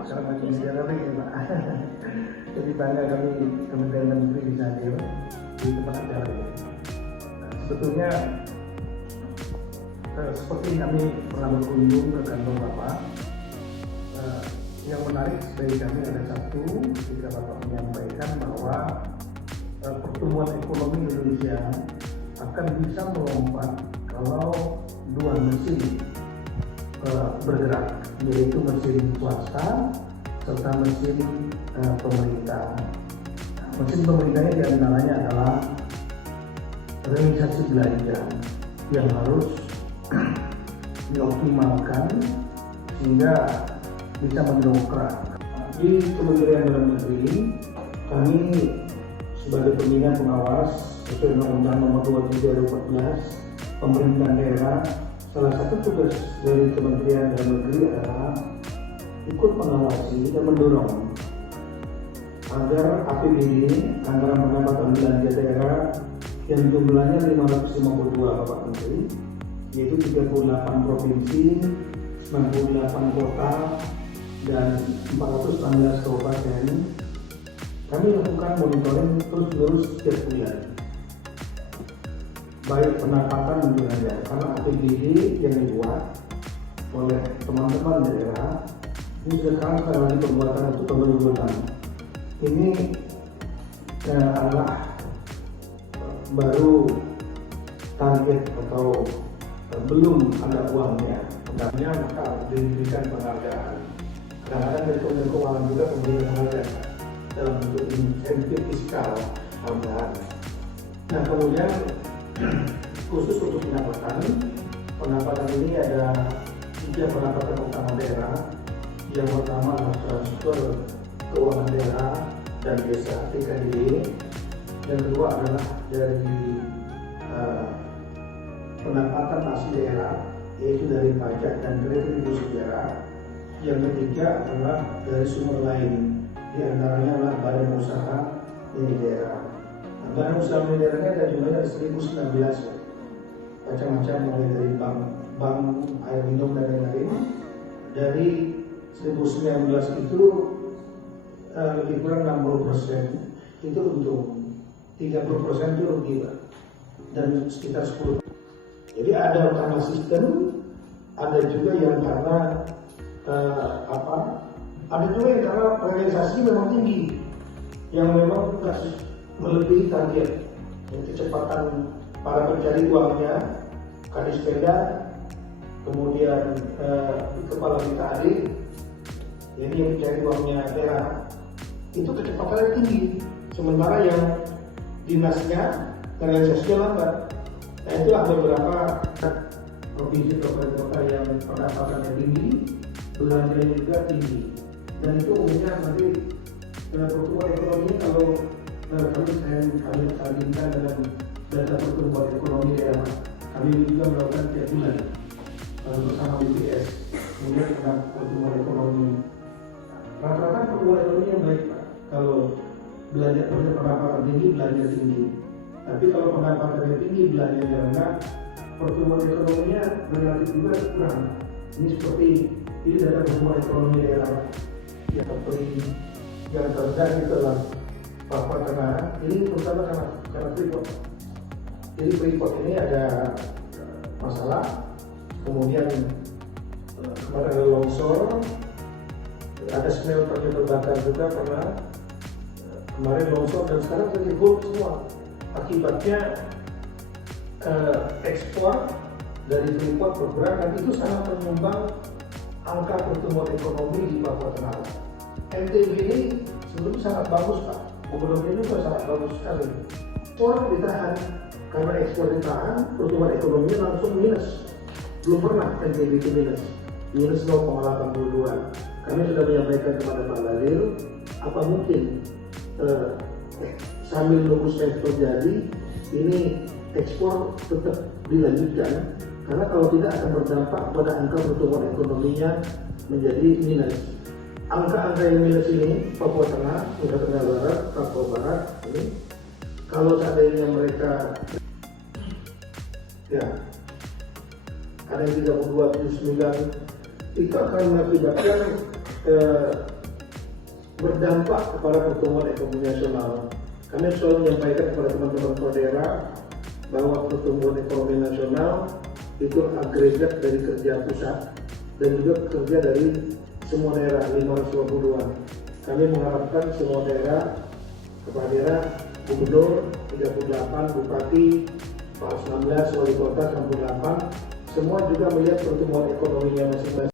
masyarakat Indonesia kami ya Pak. Jadi bangga kami Kementerian Dalam Negeri bisa hadir di tempat acara ini. Nah, sebetulnya seperti kami pernah berkunjung ke kantor Bapak, yang menarik bagi kami ada satu ketika Bapak menyampaikan bahwa pertumbuhan ekonomi Indonesia akan bisa melompat kalau dua mesin bergerak, yaitu mesin swasta serta mesin pemerintah. Mesin pemerintahnya diantaranya adalah realisasi belanja yang harus dioptimalkan sehingga bisa mendongkrak. Di Kementerian Dalam Negeri kami sebagai pembina pengawas sesuai Undang-Undang Nomor 23 2014 pemerintahan daerah, salah satu tugas dari Kementerian Dalam Negeri adalah ikut mengawasi dan mendorong agar APBD anggaran pendapatan belanja daerah yang jumlahnya 552 Bapak Menteri, yaitu 38 provinsi, 98 kota, dan 416 kabupaten. Kami lakukan monitoring terus-menerus setiap bulan, baik pendapatan dan belanja, karena APBD yang dibuat oleh teman-teman daerah ini sekarang lagi pembuatan untuk pembentukan. Ini adalah baru target atau belum ada uangnya. Hendaknya maka diberikan penghargaan. Kadang-kadang dari Kementerian Keuangan juga memberikan penghargaan dalam bentuk insentif fiskal tambahan. Nah kemudian khusus untuk pendapatan ini ada 3 pendapatan utama daerah. Yang pertama adalah transfer keuangan daerah dan desa TKDD. Yang kedua adalah dari pendapatan asli daerah, yaitu dari pajak dan retribusi daerah. Yang ketiga adalah dari sumber lain, di antaranya adalah badan usaha milik daerah. Nah, badan usaha milik daerahnya ada jumlahnya 1019, macam-macam mulai dari bank air minum dan lain-lain. Dari 1019 itu lebih kurang 60% itu untung, 30% itu rugi, dan sekitar 10%. Jadi ada karena sistem, ada juga yang karena ada juga yang karena realisasi memang tinggi, yang memang melebihi target. Kecepatan para pencari uangnya, kadis sepeda, kemudian kepala kita adik, jadi yang mencari uangnya daerah, itu kecepatannya tinggi, sementara yang dinasnya realisasinya lambat. Nah itulah beberapa provinsi atau kota yang pendapatannya tinggi, belanjanya juga tinggi, dan itu umumnya nanti pertumbuhan ekonominya kalau kami sandingkan dengan data pertumbuhan ekonomi daerah. Kami juga melakukan tiap bulan bersama BPS, kemudian pertumbuhan ekonomi. Rata-rata pertumbuhan ekonomi yang baik Pak. Kalau belanja pendapatan tinggi, belanja tinggi. Tapi kalau pendapatannya tinggi, belanjanya rendah, pertumbuhan ekonominya relatif juga kurang. Ini seperti ini data pertumbuhan ekonomi daerah yang paling yang terendah itu adalah Papua Tengah. Ini terutama karena Freeport. Jadi Freeport ini ada masalah, kemudian kemarin ada longsor, ada smelter yang terbakar juga karena kemarin longsor, dan sekarang terjebol semua. Akibatnya ekspor dari Freeport berkurang, dan itu sangat menyumbang angka pertumbuhan ekonomi di Papua Tengah. NTB ini sebetulnya sangat bagus Pak, gubernur ini juga sangat bagus sekali. Ekspor ditahan, karena ekspor ditahan, pertumbuhan ekonominya langsung minus. Belum pernah NTB itu minus 0,82. Kami sudah menyampaikan kepada Pak Lalil, apa mungkin sambil nunggu sektor terjadi, ini ekspor tetap dilanjutkan, karena kalau tidak akan berdampak pada angka pertumbuhan ekonominya menjadi minus. Angka-angka yang minus ini, Papua Tengah, Nusa Tenggara Barat, Papua Barat, ini kalau seandainya mereka ya ada yang 32, 79, itu akan mengakibatkan berdampak kepada pertumbuhan ekonomi nasional. Kami selalu menyampaikan kepada teman-teman daerah bahwa pertumbuhan ekonomi nasional itu agregat dari kerja pusat dan juga kerja dari semua daerah 522. Kami mengharapkan semua daerah, kepala daerah, gubernur 38, bupati 19, wali kota 68, semua juga melihat pertumbuhan ekonominya masing-masing.